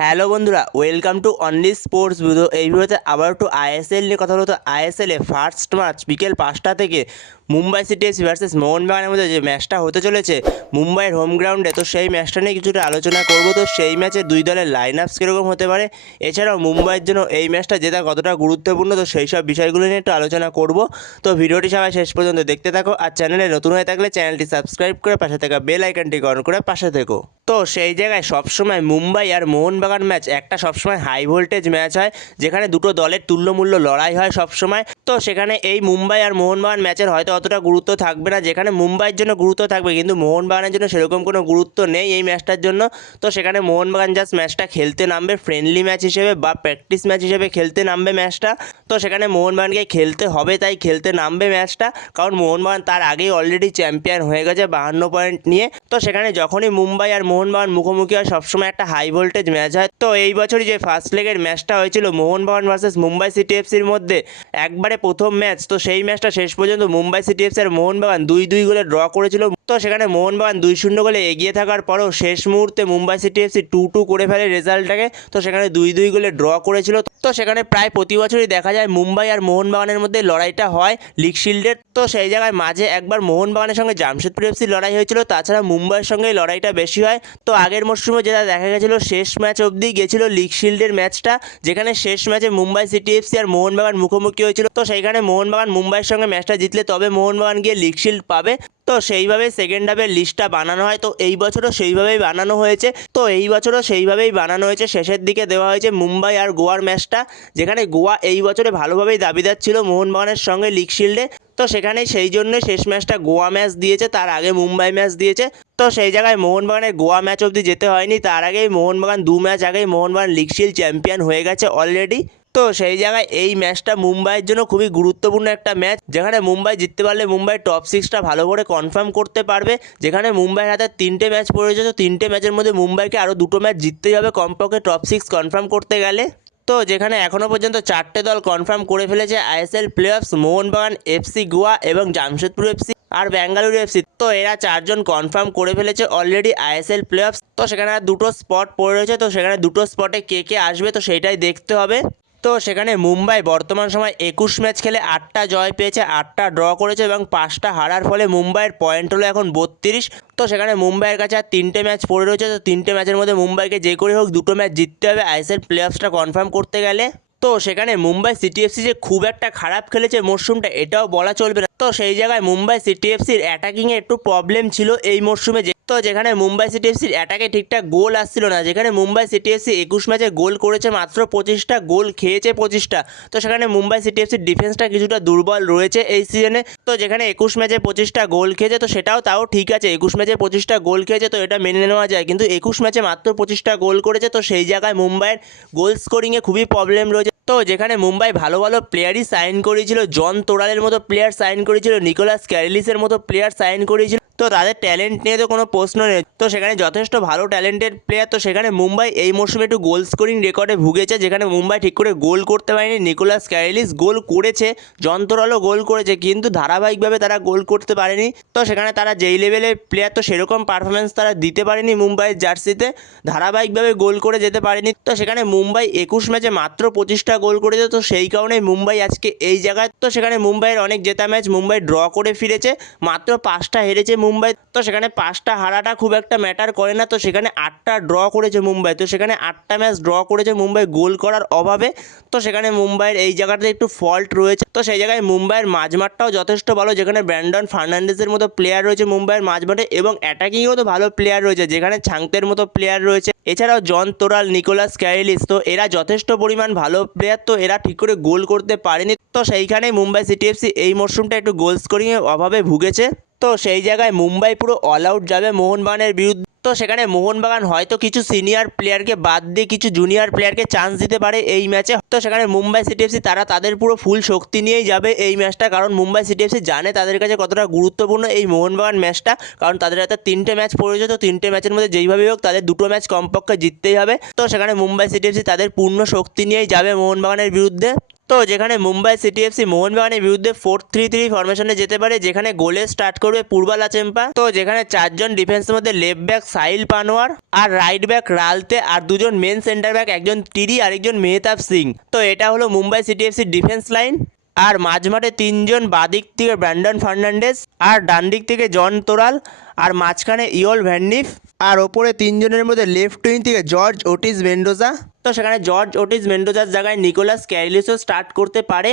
Hello বন্ধুরা welcome to only sports video এই ভিডিওতে আবার একটু আইএসএল নিয়ে কথা বলতো আইএসএলে ফার্স্ট ম্যাচ বিকেল পাঁচটা থেকে মুম্বাই সিটি এফসি ভার্সেস মোহনবাগানের মধ্যে যে ম্যাচটা হতে চলেছে, মুম্বাইয়ের হোম গ্রাউন্ডে তো সেই ম্যাচটা নিয়ে কিছুটা আলোচনা করব। তো সেই ম্যাচে দুই দলের লাইন আপস কীরকম হতে পারে, এছাড়াও মুম্বাইয়ের জন্য এই ম্যাচটা জেতা কতটা গুরুত্বপূর্ণ, তো সেই সব বিষয়গুলো নিয়ে একটু আলোচনা করব। তো ভিডিওটি সবাই শেষ পর্যন্ত দেখতে থাকো আর চ্যানেলে নতুন হয়ে থাকলে চ্যানেলটি সাবস্ক্রাইব করে পাশে থাকা বেল আইকনটি অন করে পাশে থেকো। তো সেই জায়গায় সবসময় মুম্বাই আর মোহনবাগান ম্যাচ। একটা সবসময় হাই ভোল্টেজ ম্যাচ হয়, যেখানে দুটো দলের তুল্যমূল্য লড়াই হয় সবসময়। তো সেখানে এই মুম্বাই আর মোহনবাগান ম্যাচের হয়তো অতটা গুরুত্ব থাকবে না, যেখানে মুম্বাইয়ের জন্য গুরুত্ব থাকবে, কিন্তু মোহনবাগানের জন্য সেরকম কোনো গুরুত্ব নেই এই ম্যাচটার জন্য। তো সেখানে মোহনবাগান জাস্ট ম্যাচটা খেলতে নামবে ফ্রেন্ডলি ম্যাচ হিসেবে বা প্র্যাকটিস ম্যাচ হিসেবে খেলতে নামবে ম্যাচটা। তো সেখানে মোহনবাগানকে খেলতে হবে, তাই খেলতে নামবে ম্যাচটা, কারণ মোহনবাগান তার আগেই অলরেডি চ্যাম্পিয়ন হয়ে গেছে বাহান্ন পয়েন্ট নিয়ে। তো সেখানে যখনই মুম্বাই আর মোহনবাগান মুখোমুখি হয়, সবসময় একটা হাই ভোল্টেজ ম্যাচ হয়। তো এই বছরই যে ফার্স্ট লেগের ম্যাচটা হয়েছিল মোহনবাগান ভার্সেস মুম্বাই সিটি এফসির মধ্যে, একবারে প্রথম ম্যাচ তো সেই ম্যাচটা শেষ পর্যন্ত মুম্বাই সিটি এফসি আর মোহনবাগান দুই দুই গোলে ড্র করেছিল। তো সেখানে মোহনবাগান দুই শূন্য গোলে এগিয়ে থাকার পরও শেষ মুহূর্তে Mumbai City FC two two করে ফেলে রেজাল্টটাকে তো সেখানে দুই দুই গোলে ড্র করেছিল। তো সেখানে প্রায় প্রতি বছরই দেখা যায় মুম্বাই আর মোহনবাগানের মধ্যে লড়াইটা হয় লিগ শিল্ডের। তো সেই জায়গায় মাঝে একবার মোহনবাগানের সঙ্গে জামশেদপুর এফসির লড়াই হয়েছিল, তাছাড়া মুম্বাইয়ের সঙ্গে লড়াইটা বেশি হয়। তো আগের মরশুমে যেটা দেখা গেছিল, শেষ ম্যাচ অবধি গেছিল লিগ শিল্ডের ম্যাচটা, যেখানে শেষ ম্যাচে মুম্বাই সিটি এফসি আর মোহনবাগান মুখোমুখি হয়েছিল। তো সেইখানে মোহনবাগান মুম্বাইয়ের সঙ্গে ম্যাচটা জিতলে তবে মোহনবাগান গিয়ে লিগ শিল্ড পাবে। তো সেইভাবে সেকেন্ড হাফের লিস্টটা বানানো হয়। তো এই বছরও সেইভাবেই বানানো হয়েছে। তো এই বছরও সেইভাবেই বানানো হয়েছে। শেষের দিকে দেওয়া হয়েছে মুম্বাই আর গোয়ার ম্যাচটা যেখানে গোয়া এই বছরে ভালোভাবেই দাবিদার ছিল মোহনবাগানের সঙ্গে লিগ শিল্ডে তো সেখানে সেই জন্য শেষ ম্যাচটা গোয়া ম্যাচ দিয়েছে। তার আগে মুম্বাই ম্যাচ দিয়েছে। তো সেই জায়গায় মোহনবাগানের গোয়া ম্যাচ অবধি যেতে হয়নি। তার আগেই মোহনবাগান দু ম্যাচ আগেই মোহনবাগান লিগ শিল্ড চ্যাম্পিয়ন হয়ে গেছে অলরেডি তো সেই জায়গায় এই ম্যাচটা মুম্বাইয়ের জন্য খুবই গুরুত্বপূর্ণ একটা ম্যাচ, যেখানে মুম্বাই জিততে পারলে মুম্বাই টপ সিক্সটা ভালো করে কনফার্ম করতে পারবে। যেখানে মুম্বাইয়ের হাতে তিনটে ম্যাচ পড়েছে তো তিনটে ম্যাচের মধ্যে মুম্বাইকে আরও দুটো ম্যাচ জিততেই হবে কমপক্ষে টপ সিক্স কনফার্ম করতে গেলে। তো যেখানে এখনও পর্যন্ত চারটে দল কনফার্ম করে ফেলেছে, ISL playoffs Mohun Bagan FC, Goa এবং জামশেদপুর এফসি আর বেঙ্গালুরু এফসি। তো এরা চারজন কনফার্ম করে ফেলেছে অলরেডি আইএসএল প্লে অফস তো সেখানে দুটো স্পট পড়ে রয়েছে, তো সেখানে দুটো স্পটে কে কে আসবে, তো সেইটাই দেখতে হবে। তো সেখানে মুম্বাই বর্তমান সময় একুশ ম্যাচ খেলে আটটা জয় পেয়েছে, আটটা ড্র করেছে এবং পাঁচটা হারার ফলে মুম্বাইয়ের পয়েন্ট হলো এখন বত্রিশ। তো সেখানে মুম্বাইয়ের কাছে আর তিনটে ম্যাচ পড়ে রয়েছে, তো তিনটে ম্যাচের মধ্যে মুম্বাইকে যে করে হোক দুটো ম্যাচ জিততে হবে আইএসএল প্লে অফসটা কনফার্ম করতে গেলে। তো সেখানে মুম্বাই সিটি এফসি যে খুব একটা খারাপ খেলেছে মরশুমটা, এটাও বলা চলবে না। তো সেই জায়গায় মুম্বাই সিটি এফসির অ্যাটাকিংয়ে একটু প্রবলেম ছিল এই মরশুমে যে তো যেখানে মুম্বাই সিটি এফসির অ্যাটাকে ঠিকঠাক গোল আসছিল না, যেখানে মুম্বাই সিটি এফসি একুশ ম্যাচে গোল করেছে মাত্র পঁচিশটা, গোল খেয়েছে পঁচিশটা, তো সেখানে মুম্বাই সিটি এফসির ডিফেন্সটা কিছুটা দুর্বল রয়েছে এই সিজনে তো যেখানে একুশ ম্যাচে পঁচিশটা গোল খেয়েছে, তো সেটাও তাও ঠিক আছে, একুশ ম্যাচে পঁচিশটা গোল খেয়েছে, তো এটা মেনে নেওয়া যায়। কিন্তু একুশ ম্যাচে মাত্র পঁচিশটা গোল করেছে, তো সেই জায়গায় মুম্বাইয়ের গোল স্কোরিংয়ে খুবই প্রবলেম রয়েছে। তো যেখানে মুম্বাই ভালো ভালো প্লেয়ারই সাইন করেছিল, জন তোরালের মতো প্লেয়ার সাইন করেছিল, নিকোলাস ক্যারিলিসের মতো প্লেয়ার সাইন করেছিল তো তাদের ট্যালেন্ট নিয়ে তো কোনো প্রশ্ন নেই। তো সেখানে যথেষ্ট ভালো ট্যালেন্টেড প্লেয়ার তো সেখানে মুম্বাই এই মরশুমে একটু গোল স্কোরিং রেকর্ডে ভুগেছে, যেখানে মুম্বাই ঠিক করে গোল করতে পারেনি। নিকোলাস ক্যারিলিস গোল করেছে, যন্ত্রলও গোল করেছে, কিন্তু ধারাবাহিকভাবে তারা গোল করতে পারেনি। তো সেখানে তারা যেই লেভেলের প্লেয়ার তো সেরকম পারফরমেন্স তারা দিতে পারেনি মুম্বাইয়ের জার্সিতে, ধারাবাহিকভাবে গোল করে যেতে পারেনি। তো সেখানে মুম্বাই একুশ ম্যাচে মাত্র পঁচিশটা গোল করেছে, তো সেই কারণেই মুম্বাই আজকে এই জায়গায়, তো সেখানে মুম্বাইয়ের অনেক জেতা ম্যাচ মুম্বাই ড্র করে ফিরেছে, মাত্র পাঁচটা হেরেছে মুম্বাই। তো সেখানে পাঁচটা হারাটা খুব একটা ম্যাটার করে না, তো সেখানে আটটা ড্র করেছে মুম্বাই, তো সেখানে আটটা ম্যাচ ড্র করেছে মুম্বাই গোল করার অভাবে, তো সেখানে মুম্বাইয়ের এই জায়গাটাতে একটু ফল্ট রয়েছে, তো সেই জায়গায় মুম্বাইয়ের মাঝমাঠটাও যথেষ্ট ভালো, যেখানে ব্র্যান্ডন ফার্নান্ডেসের মতো প্লেয়ার রয়েছে মুম্বাইয়ের মাঝমাঠে এবং অ্যাটাকিংয়েও তো ভালো প্লেয়ার রয়েছে, যেখানে ছাংতের মতো প্লেয়ার রয়েছে। এছাড়াও জন তোরাল, নিকোলাস ক্যারেলিস তো এরা যথেষ্ট পরিমাণ ভালো প্লেয়ার তো এরা ঠিক করে গোল করতে পারেনি। তো সেইখানেই মুম্বাই সিটি এফসি এই মরশুমটা একটু গোল স্কোরিংয়ের অভাবে ভুগেছে। তো সেই জায়গায় মুম্বাই পুরো অল আউট যাবে মোহনবাগানের বিরুদ্ধে। তো সেখানে মোহনবাগান হয়তো কিছু সিনিয়র প্লেয়ারকে বাদ দিয়ে কিছু জুনিয়র প্লেয়ারকে চান্স দিতে পারে এই ম্যাচে তো সেখানে মুম্বাই সিটি এফসি তারা তাদের পুরো ফুল শক্তি নিয়েই যাবে এই ম্যাচটা কারণ মুম্বাই সিটি এফসি জানে তাদের কাছে কতটা গুরুত্বপূর্ণ এই মোহনবাগান ম্যাচটা কারণ তাদের হাতে তিনটে ম্যাচ পড়েছে, তো তিনটে ম্যাচের মধ্যে যেইভাবেই হোক তাদের দুটো ম্যাচ কমপক্ষে জিততেই হবে। তো সেখানে মুম্বাই সিটি এফসি তাদের পূর্ণ শক্তি নিয়েই যাবে মোহনবাগানের বিরুদ্ধে। তো যেখানে মুম্বাই সিটি এফসি মোহনবাগানের বিরুদ্ধে ফোর থ্রি থ্রি ফরমেশনে যেতে পারে, যেখানে গোলে স্টার্ট করবে পূর্বালা চেম্পা তো যেখানে চারজন ডিফেন্সের মধ্যে লেফট ব্যাক সাইল পানোয়ার আর রাইট ব্যাক রালতে আর দুজন মেন সেন্টার ব্যাক একজন তিরি আরেকজন মেহতাব সিং। তো এটা হলো মুম্বাই সিটি এফসির ডিফেন্স লাইন আর মাঝমাঠে তিনজন বাদিক থেকে ব্র্যান্ডন ফার্নান্ডেস আর ডান দিক থেকে জন তোরাল, আর মাঝখানে ইয়ল ভ্যান্ডিফ আর ওপরে তিনজনের মধ্যে লেফট উইং থেকে জর্জ ওটিস মেন্ডোজা তো সেখানে জর্জ ওটিস মেন্ডোজার জায়গায় নিকোলাস ক্যারিলিসও স্টার্ট করতে পারে,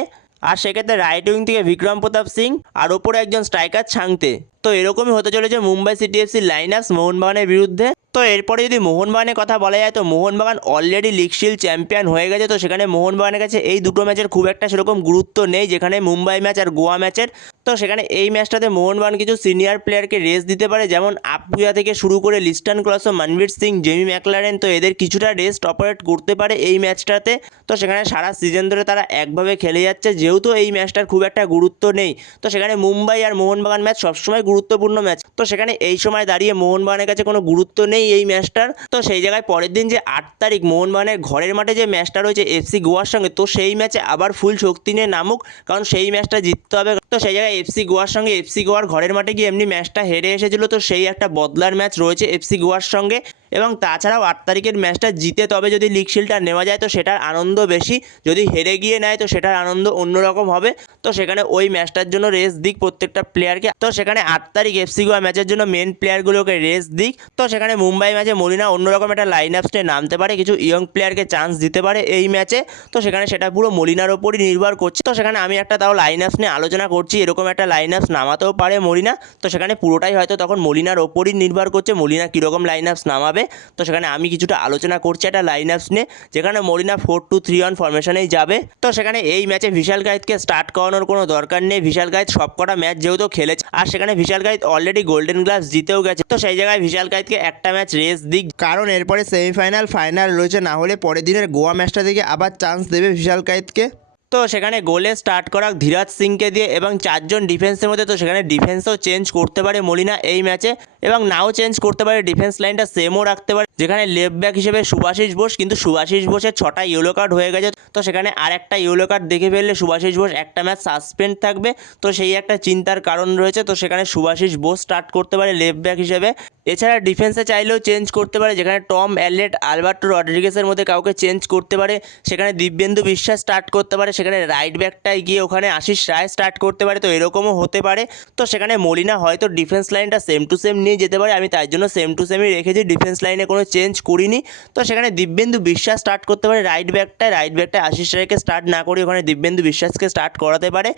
আর সেক্ষেত্রে রাইট উইং থেকে বিক্রম প্রতাপ সিং, আর ওপরে একজন স্ট্রাইকার ছাংতে। তো এরকমই হতে চলেছে মুম্বাই সিটি এফসির লাইন মোহনবাগানের বিরুদ্ধে। তো এরপরে যদি মোহনবাগানের কথা বলা যায়, তো Mohun Bagan already league shield champion হয়ে গেছে। তো সেখানে মোহনবাগানের কাছে এই দুটো ম্যাচের খুব একটা সেরকম গুরুত্ব নেই, যেখানে মুম্বাই ম্যাচ আর গোয়া ম্যাচের তো সেখানে এই ম্যাচটাতে মোহনবাগান কিছু সিনিয়র প্লেয়ারকে রেস্ট দিতে পারে, যেমন আপুয়া থেকে শুরু করে লিস্টন ক্লস, মনবীর সিং, জেমি ম্যাকলারেন। তো এদের কিছুটা রেস্ট অপারেট করতে পারে এই ম্যাচটাতে। তো সেখানে সারা সিজন ধরে তারা একভাবে খেলে যাচ্ছে, যেহেতু এই ম্যাচটার খুব একটা গুরুত্ব নেই। তো সেখানে মুম্বাই আর মোহনবাগান ম্যাচ সবসময় গুরুত্বপূর্ণ ম্যাচ। তো সেখানে এই সময় দাঁড়িয়ে মোহনবাগানের কাছে কোনো গুরুত্ব নেই এই ম্যাচটার। তো সেই জায়গায় পরের দিন যে আট তারিখ মোহনবাগানের ঘরের মাঠে যে ম্যাচটা রয়েছে এফসি গোয়ার সঙ্গে, তো সেই ম্যাচে আবার ফুল শক্তি নিয়ে নামুক, কারণ সেই ম্যাচটা জিততে হবে। তো সেই জায়গায় এফসি গোয়ার সঙ্গে, এফসি গোয়ার ঘরের মাঠে গিয়ে এমনি ম্যাচটা হেরে এসেছিল। তো সেই একটা বদলার ম্যাচ রয়েছে এফসি গোয়ার সঙ্গে। এবং তাছাড়াও আট তারিখের ম্যাচটা জিতে তবে যদি লিগ শিলটা নেওয়া যায়, তো সেটার আনন্দ বেশি। যদি হেরে গিয়ে নেয়, তো সেটার আনন্দ অন্যরকম হবে। তো সেখানে ওই ম্যাচটার জন্য রেস দিক প্রত্যেকটা প্লেয়ারকে তো সেখানে আট তারিখ এফসি গোয়া ম্যাচের জন্য মেন প্লেয়ারগুলোকে রেস দিক। তো সেখানে মুম্বাই ম্যাচে মলিনা অন্যরকম একটা লাইন আপস নিয়ে নামতে পারে। কিছু ইয়ং প্লেয়ারকে চান্স দিতে পারে এই ম্যাচে। তো সেখানে সেটা পুরো মলিনার ওপরই নির্ভর করছে। তো সেখানে আমি একটা তাও লাইন আপস নিয়ে আলোচনা করছি। এরকম একটা লাইন আপস নামাতেও পারে মলিনা। তো সেখানে পুরোটাই হয়তো তখন মলিনার ওপরই নির্ভর করছে। মলিনা কীরকম লাইন আপস নামাবে তো সেখানে আমি কিছুটা আলোচনা করছি একটা লাইন আপস নিয়ে, যেখানে Molina four two three one ফরমেশনেই যাবে। তো সেখানে এই ম্যাচে ভিশাল গাইদকে স্টার্ট করানোর কোনো দরকার নেই। বিশাল গাইদ সবকটা ম্যাচ যেহেতু খেলেছে, আর সেখানে Vishal Kaith already golden gloves জিতেও গেছে। তো সেই জায়গায় ভিশাল গাইদকে একটা ম্যাচ রেস দিক। কারণ এরপরে সেমিফাইনাল ফাইনাল রয়েছে, না হলে পরের দিনের গোয়া ম্যাচটা থেকে আবার চান্স দেবে ভিশাল গাইদকে তো সেখানে গোলে স্টার্ট করা ধীরাজ সিংকে দিয়ে, এবং চারজন ডিফেন্সের মধ্যে, তো সেখানে ডিফেন্সও চেঞ্জ করতে পারে মলিনা এই ম্যাচে এবং নাও চেঞ্জ করতে পারে ডিফেন্স লাইনটা সেমও রাখতে পারে। যেখানে লেফট ব্যাক হিসেবে সুভাষিস বোস, কিন্তু সুভাষিস বোসের ছটা ইয়েলো কার্ড হয়ে গেছে। তো সেখানে আর একটা ইয়েলো কার্ড দেখে ফেললে সুভাষিস বোস একটা ম্যাচ সাসপেন্ড থাকবে। তো সেই একটা চিন্তার কারণ রয়েছে। তো সেখানে সুভাষিস বোস স্টার্ট করতে পারে লেফট ব্যাক হিসেবে। এছাড়া ডিফেন্সে চাইলেও চেঞ্জ করতে পারে। যেখানে টম অ্যালেট, আলবার্টো রড্রিগেসের মধ্যে কাউকে চেঞ্জ করতে পারে। সেখানে দিব্যেন্দু বিশ্বাস স্টার্ট করতে পারে। সেখানে রাইট ব্যাকটায় গিয়ে ওখানে আশিস রায় স্টার্ট করতে পারে। তো এরকমও হতে পারে। তো সেখানে মলিনা হয়তো ডিফেন্স লাইনটা সেম টু সেম নিয়ে যেতে পারে, আমি তাই জন্য সেম টু সেমই রেখেছি। ডিফেন্স লাইনে কোনো চেঞ্জ করিনি। তো সেখানে দিব্যেন্দু বিশ্বাস স্টার্ট করতে পারে রাইট ব্যাকটায় রাইট ব্যাকটায় আশিস রায়কে স্টার্ট না করে ওখানে দিব্যেন্দু বিশ্বাসকে স্টার্ট করাতে পারে।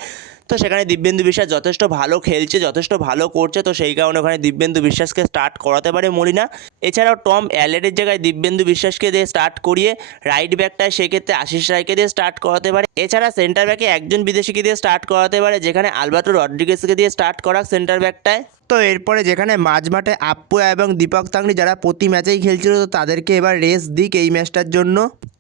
তো সেখানে দিব্যেন্দু বিশ্বাস যথেষ্ট ভালো খেলছে, যথেষ্ট ভালো করছে, তো সেই কারণে ওখানে দিব্যেন্দু বিশ্বাসকে স্টার্ট করাতে পারে মলিনা। এছাড়াও টম অ্যালেটের জায়গায় দিব্যেন্দু বিশ্বাসকে দিয়ে স্টার্ট করিয়ে রাইট ব্যাকটায় সেক্ষেত্রে আশিস রায়কে দিয়ে স্টার্ট করাতে পারে। এছাড়া সেন্টার ব্যাকে একজন বিদেশিকে দিয়ে স্টার্ট করাতে পারে, যেখানে আলবার্টো রড্রিগেসকে দিয়ে স্টার্ট করাক সেন্টার ব্যাকটায় তো এরপরে যেখানে মাঝমাঠে আপ্পুয়া এবং দীপক তাংড়ি যারা প্রতি ম্যাচেই খেলছিল, তো তাদেরকে এবার রেস দিক এই ম্যাচটার জন্য।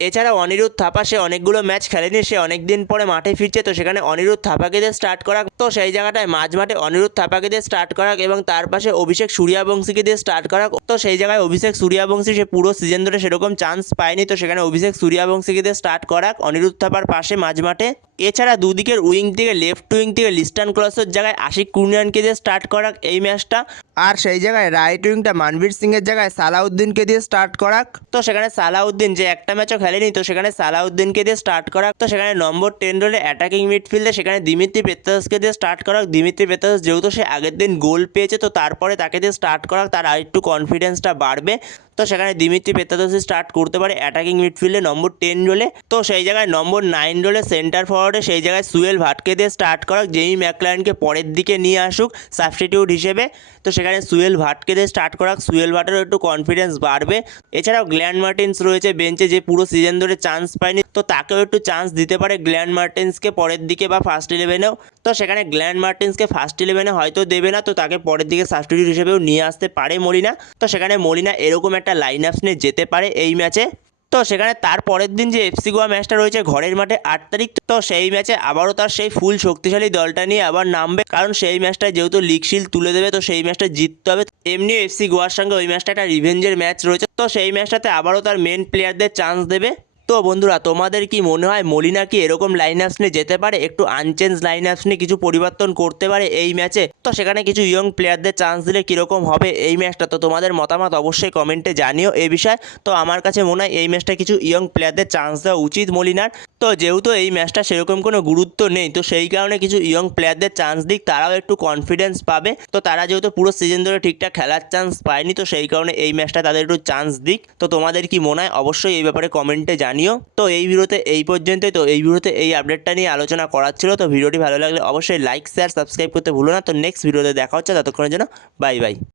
এছাড়া অনিরুদ্ধ থাপা, সে অনেকগুলো ম্যাচ খেলেনি, সে অনেক দিন পরে মাঠে ফিরছে, তো সেখানে অনিরুদ্ধ থাপাকে দিয়ে স্টার্ট করা। তো সেই জায়গাটায় মাঝ মাঠে অনিরুদ্ধ থাপাকে দিয়ে স্টার্ট করা এবং তার পাশে অভিষেক সূর্যাবংশীকে দিয়ে স্টার্ট করা। তো সেই জায়গায় অভিষেক সূর্যাবংশী, সে পুরো সিজন ধরে সেরকম চান্স পায়নি, তো সেখানে অভিষেক সূর্যাবংশীকে দিয়ে স্টার্ট করা অনিরুদ্ধ থাপার পাশে মাঝ মাঠে। এছাড়া দুদিকের উইং থেকে লেফট উইং থেকে লিস্টান ক্লসের জায়গায় আশিক কুর্নিয়ানকে দিয়ে স্টার্ট করা, এই ম্যাচটা। আর সেই জায়গায় রাইট উইংটা মানবীর সিংয়ের জায়গায় সালাউদ্দিনকে দিয়ে স্টার্ট করাক। তো সেখানে সালাউদ্দিন যে একটা ম্যাচও খেলেনি, তো সেখানে সালাউদ্দিনকে দিয়ে স্টার্ট করাক। তো সেখানে নম্বর টেন রোলে অ্যাটাকিং মিডফিল্ডে সেখানে দিমিত্রি পেত্তাসকে দিয়ে স্টার্ট করাক। দিমিত্রি পেত্তাস যেহেতু সে আগের দিন গোল পেয়েছে, তো তারপরে তাকে দিয়ে স্টার্ট করাক, তার আর একটু কনফিডেন্সটা বাড়বে। তো সেখানে দিমিত্রি পেত্তাদোসি স্টার্ট করতে পারে অ্যাটাকিং মিডফিল্ডে নম্বর টেন রোলে তো সেই জায়গায় নম্বর নাইন রোলে সেন্টার ফরওয়ার্ডে সেই জায়গায় সুয়েল ভাটকে দিয়ে স্টার্ট করাক জেমি ম্যাকলায়নকে পরের দিকে নিয়ে আসুক সাবস্টিটিউট হিসেবে। তো সেখানে সুয়েল ভাটকে দিয়ে স্টার্ট করাক সুয়েল ভাটেরও একটু কনফিডেন্স বাড়বে। এছাড়াও গ্ল্যান্ড মার্টিন্স রয়েছে বেঞ্চে যে পুরো সিজন ধরে চান্স পায়নি, তো তাকেও একটু চান্স দিতে পারে গ্ল্যান্ড মার্টিন্সকে পরের দিকে বা ফার্স্ট ইলেভেনেও তো সেখানে গ্ল্যান্ড মার্টিন্সকে ফার্স্ট ইলেভেনে হয়তো দেবে না, তো তাকে পরের দিকে সাবস্টিটিউট হিসেবেও নিয়ে আসতে পারে মলিনা। তো সেখানে মলিনা এরকম একটা লাইন আপস নিয়ে যেতে পারে এই ম্যাচে তো সেখানে তার পরের দিন যে এফসি গোয়া ম্যাচটা রয়েছে ঘরের মাঠে আট তারিখ, তো সেই ম্যাচে আবারও তার সেই ফুল শক্তিশালী দলটা নিয়ে আবার নামবে। কারণ সেই ম্যাচটা যেহেতু লিগ শিল তুলে দেবে, তো সেই ম্যাচটা জিততে হবে। এমনি এফসি গোয়ার সঙ্গে ওই ম্যাচটা একটা রিভেঞ্জের ম্যাচ রয়েছে, তো সেই ম্যাচটাতে আবারও তার মেন প্লেয়ারদের চান্স দেবে। তো বন্ধুরা, তোমাদের কি মনে হয় মলিনা কি এরকম লাইন আপস নিয়ে যেতে পারে? একটু আনচেঞ্জ লাইন আপস নিয়ে কিছু পরিবর্তন করতে পারে এই ম্যাচে তো সেখানে কিছু ইয়ং প্লেয়ারদের চান্স দিলে কীরকম হবে এই ম্যাচটা তো তোমাদের মতামত অবশ্যই কমেন্টে জানিও এই বিষয়ে। তো আমার কাছে মনে হয় এই ম্যাচটা কিছু ইয়ং প্লেয়ারদের চান্স দেওয়া উচিত মলিনার। তো যেহেতু এই ম্যাচটা সেরকম কোনো গুরুত্ব নেই, তো সেই কারণে কিছু ইয়ং প্লেয়ারদের চান্স দিক, তারাও একটু কনফিডেন্স পাবে। তো তারা যেহেতু পুরো সিজন ধরে ঠিকঠাক খেলার চান্স পায়নি, তো সেই কারণে এই ম্যাচটা তাদের একটু চান্স দিক। তো তোমাদের কি মনে হয়? অবশ্যই এই ব্যাপারে কমেন্টে জানিও। তো এই ভিডিওতে এই পর্যন্তই। তো এই ভিডিওতে এই আপডেটটা নিয়ে আলোচনা করার ছিল। তো ভিডিওটি ভালো লাগলে অবশ্যই লাইক শেয়ার সাবস্ক্রাইব করতে ভুলো না। তো নেক্সট ভিডিওতে দেখা হচ্ছে। ততক্ষণের জন্য বাই বাই